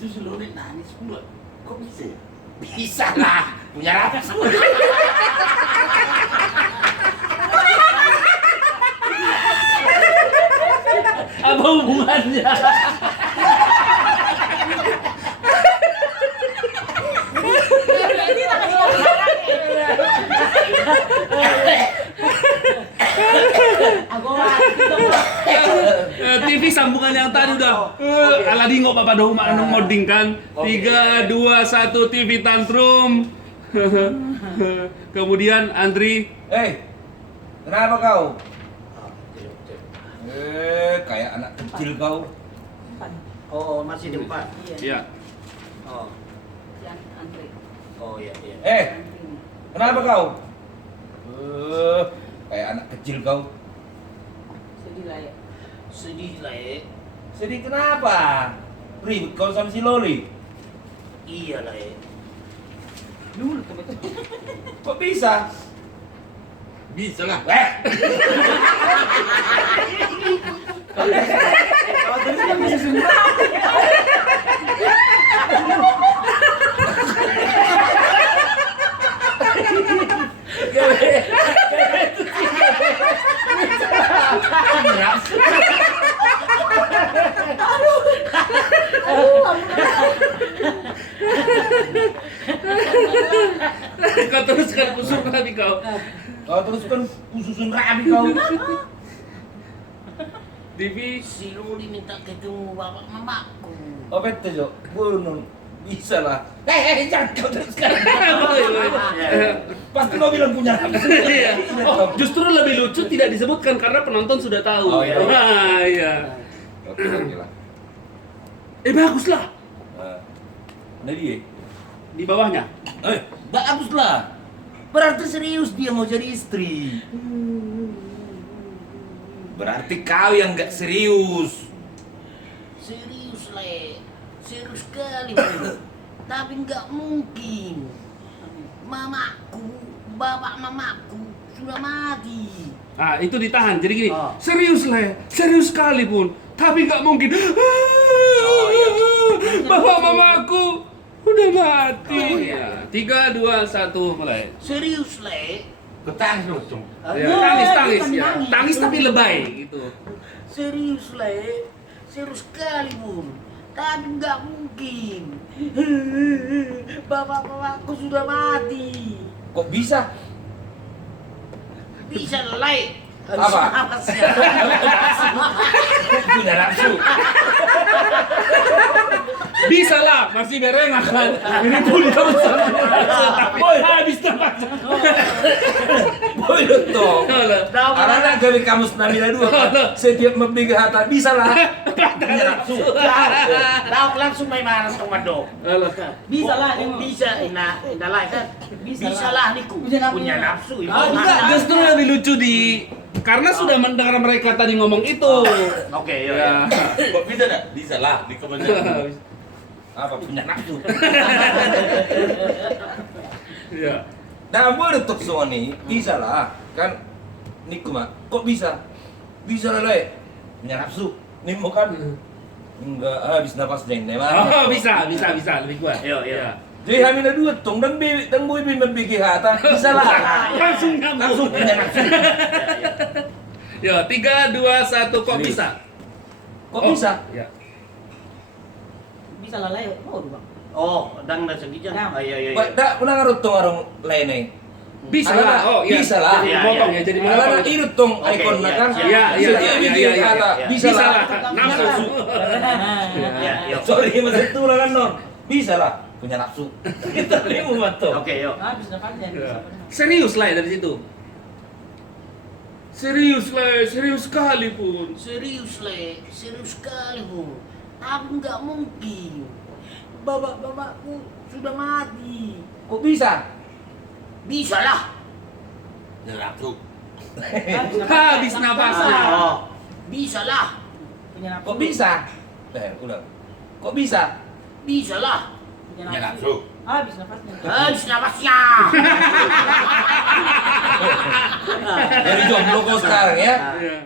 itu si Loli nangis pula. Kok bisa ya? Bisa lah, punya nafsu. Apa hubungannya? TV sambungan yang tadi udah aladingo Papa Dong ngoding kan. 3, 2, 1 TV tantrum. Kemudian Andri, Kenapa kau? Kayak anak kecil kau. Oh, masih di 4. ya. Oh. Oh iya. Kenapa kau? Kayak anak kecil kau. Sedih lah ya. Sedih kenapa? Ribut kau sama si Loli? Iya lah ya. Kok bisa? Bisa lah. Kau teruskan kusur kami kau. Kau terus kan susun rabi kau. TV Si Loli minta ketemu bapak mamaku. Apa itu Jo? Bunuh. Bisa lah. Jangan kau teruskan. Pasti kau bilang punya nafsu. Iya. Oh, justru lebih lucu tidak disebutkan karena penonton sudah tahu. Oh, iya. Wah, iya. Oke lah. Baguslah. Nah dia. Di bawahnya. Bagus lah. Berarti serius dia mau jadi istri. Berarti kau yang gak serius. Serius Le. Serius sekali bro. Tapi nggak mungkin. Mamaku, bapak mamaku sudah mati. Ah, itu ditahan. Jadi gini, Oh. serius Le, serius sekali pun. Tapi nggak mungkin. Bapak mamaku udah mati. Oh, iya. 3, 2, 1 mulai. Serius Le. Ketangis dong. Ya, tangis ya. Tangis tapi lebay gitu. Serius Le. Serius sekali bun. Tapi nggak mungkin. Bapak mamaku sudah mati. Kok bisa? Bisa Le. Apa? Punya nafsu. Bisa lah, masih berengah kan. Ini kuliah bersama. Boy. Habis tempat. Boy dong. Karena gawe kamu senamina dua. Setiap membiga hata bisa lah. Punya nafsu. Lauk langsung main marah sama dok. Bisa lah, Oh, bisa. Nah lah kan. Bisa lah niku. Punya nafsu. Enggak, justru lebih lucu karena sudah mendengar mereka tadi ngomong itu. Oke, Ya. Kok bisa dah? Bisa lah. Niku bener. Apa punya nafsu? Ya. Nah, boleh tuh semua nih. Bisa lah. Kan niku mah. Kok bisa? Bisa lah le. Punya nafsu. Nih mau kan? Enggak habis napas deng. Oh, bisa lebih kuat. Yo. Jadi hamilnya dua tong dan boy membikin hata bisa lah. Langsung nyambung. Langsung punya nafsu. Ya, 3, 2, 1 kok Serius. bisa? Kok bisa? Ya. Bisa lah lah, mau bang. Oh, dang na segijan. Nah. Iya. Pak, dak pernah ngarut tong arong lainnya. Bisa lah. Oh, iya. Bisa lah. Jadi Iya, motong iya. ya, jadi Malah motong. nak irut tong Oke, ikon iya, kan. iya. Iya. Bikin hata. Bisa Bisa lah. lah. Nafsu. Iya. Sorry mas itu lah kan non. Bisa lah. Punya nafsu. Kita limu mantap. Oke, yo. Habis nafasnya. Ya. Serius lah dari situ. Serius lah, serius sekali pun. Serius Le, serius sekali bu. Tapi nggak mungkin. Bapakku sudah mati. Kok bisa? Bisa lah. Nafsu. Habis nafasnya. Oh, bisa lah. Punya nafsu. Kok bisa? Udah. Kok bisa? Bisa lah. Punya nafsu. Habis nafasnya. Habis nafasnya. Dari jomblo kau sekarang ya. Iya.